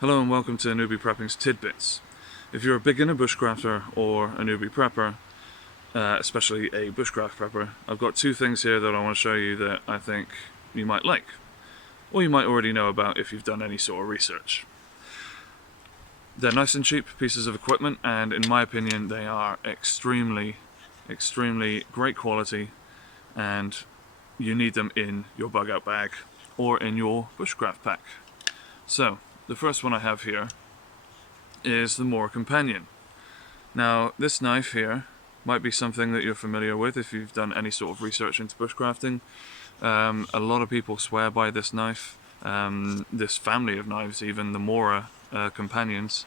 Hello and welcome to Newbie Prepping's Tidbits. If you're a beginner bushcrafter or a newbie prepper, especially a bushcraft prepper, I've got two things here that I want to show you that I think you might like, or you might already know about if you've done any sort of research. They're nice and cheap pieces of equipment, and in my opinion they are extremely great quality, and you need them in your bug out bag or in your bushcraft pack. So, the first one I have here is the Moor Companion. Now, this knife here might be something that you're familiar with if you've done any sort of research into bushcrafting. A lot of people swear by this knife, this family of knives, even the Moor Companions.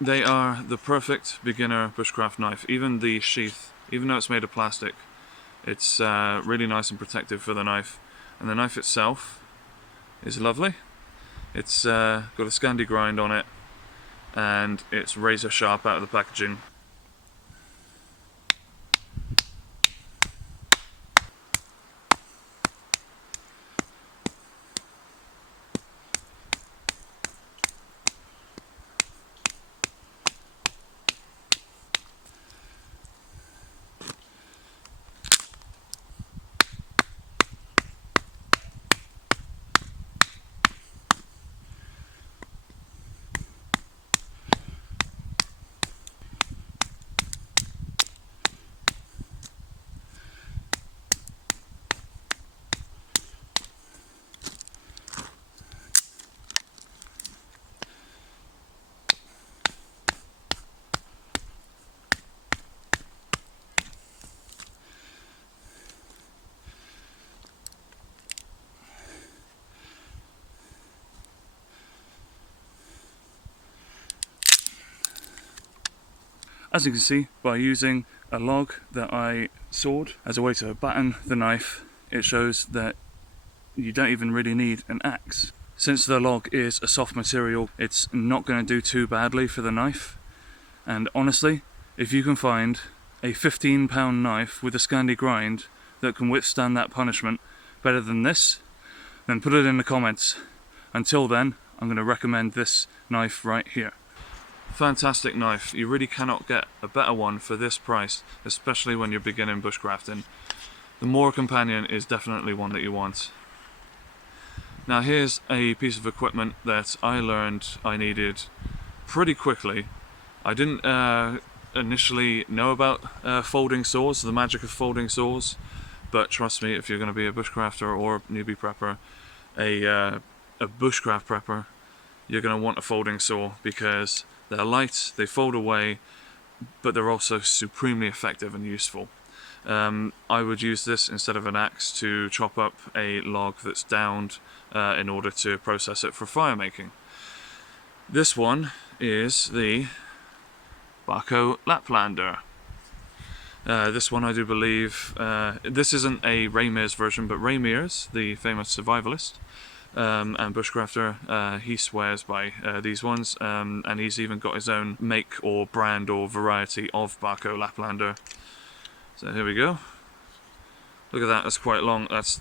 They are the perfect beginner bushcraft knife. Even the sheath, even though it's made of plastic, it's really nice and protective for the knife. And the knife itself is lovely. It's got a Scandi grind on it, and it's razor sharp out of the packaging. As you can see, by using a log that I sawed as a way to batten the knife, it shows that you don't even really need an axe. Since the log is a soft material, it's not going to do too badly for the knife. And honestly, if you can find a 15-pound knife with a Scandi grind that can withstand that punishment better than this, then put it in the comments. Until then, I'm going to recommend this knife right here. Fantastic knife. You really cannot get a better one for this price, especially when you're beginning bushcrafting. The Moor Companion is definitely one that you want. Now here's a piece of equipment that I learned I needed pretty quickly. I didn't initially know about folding saws, the magic of folding saws, but trust me, if you're going to be a bushcrafter or a newbie prepper, a bushcraft prepper, you're going to want a folding saw because they're light, they fold away, but they're also supremely effective and useful. I would use this instead of an axe to chop up a log that's downed in order to process it for fire making. This one is the Barco Laplander. This one I do believe, this isn't a Ray Mears version, but Ray Mears, the famous survivalist, and bushcrafter, he swears by these ones, and he's even got his own make or brand or variety of Barco Laplander. So here we go. Look at that, that's quite long. That's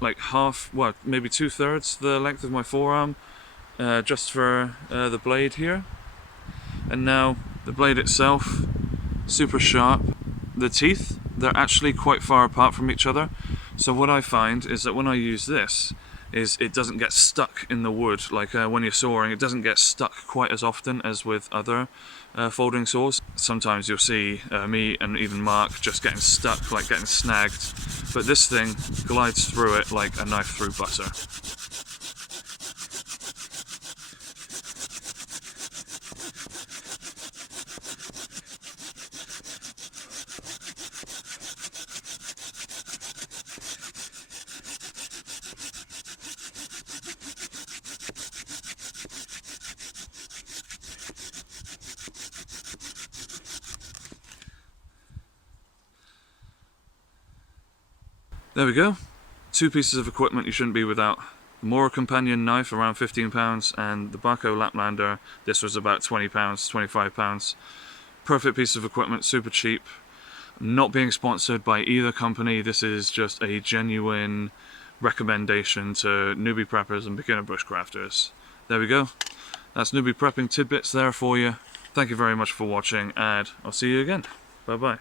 like half, well, maybe 2/3 the length of my forearm, just for the blade here. And now the blade itself, super sharp. The teeth, they're actually quite far apart from each other. So what I find is that when I use this, it doesn't get stuck in the wood. Like when you're sawing, it doesn't get stuck quite as often as with other folding saws. Sometimes you'll see me and even Mark just getting stuck, like getting snagged. But this thing glides through it like a knife through butter. There we go. Two pieces of equipment you shouldn't be without. The Moor Companion knife, around £15, and the Barco Laplander, this was about £20, £25. Perfect piece of equipment, super cheap. Not being sponsored by either company, this is just a genuine recommendation to newbie preppers and beginner bushcrafters. there we go. That's newbie prepping tidbits there for you. Thank you very much for watching, and I'll see you again. Bye bye.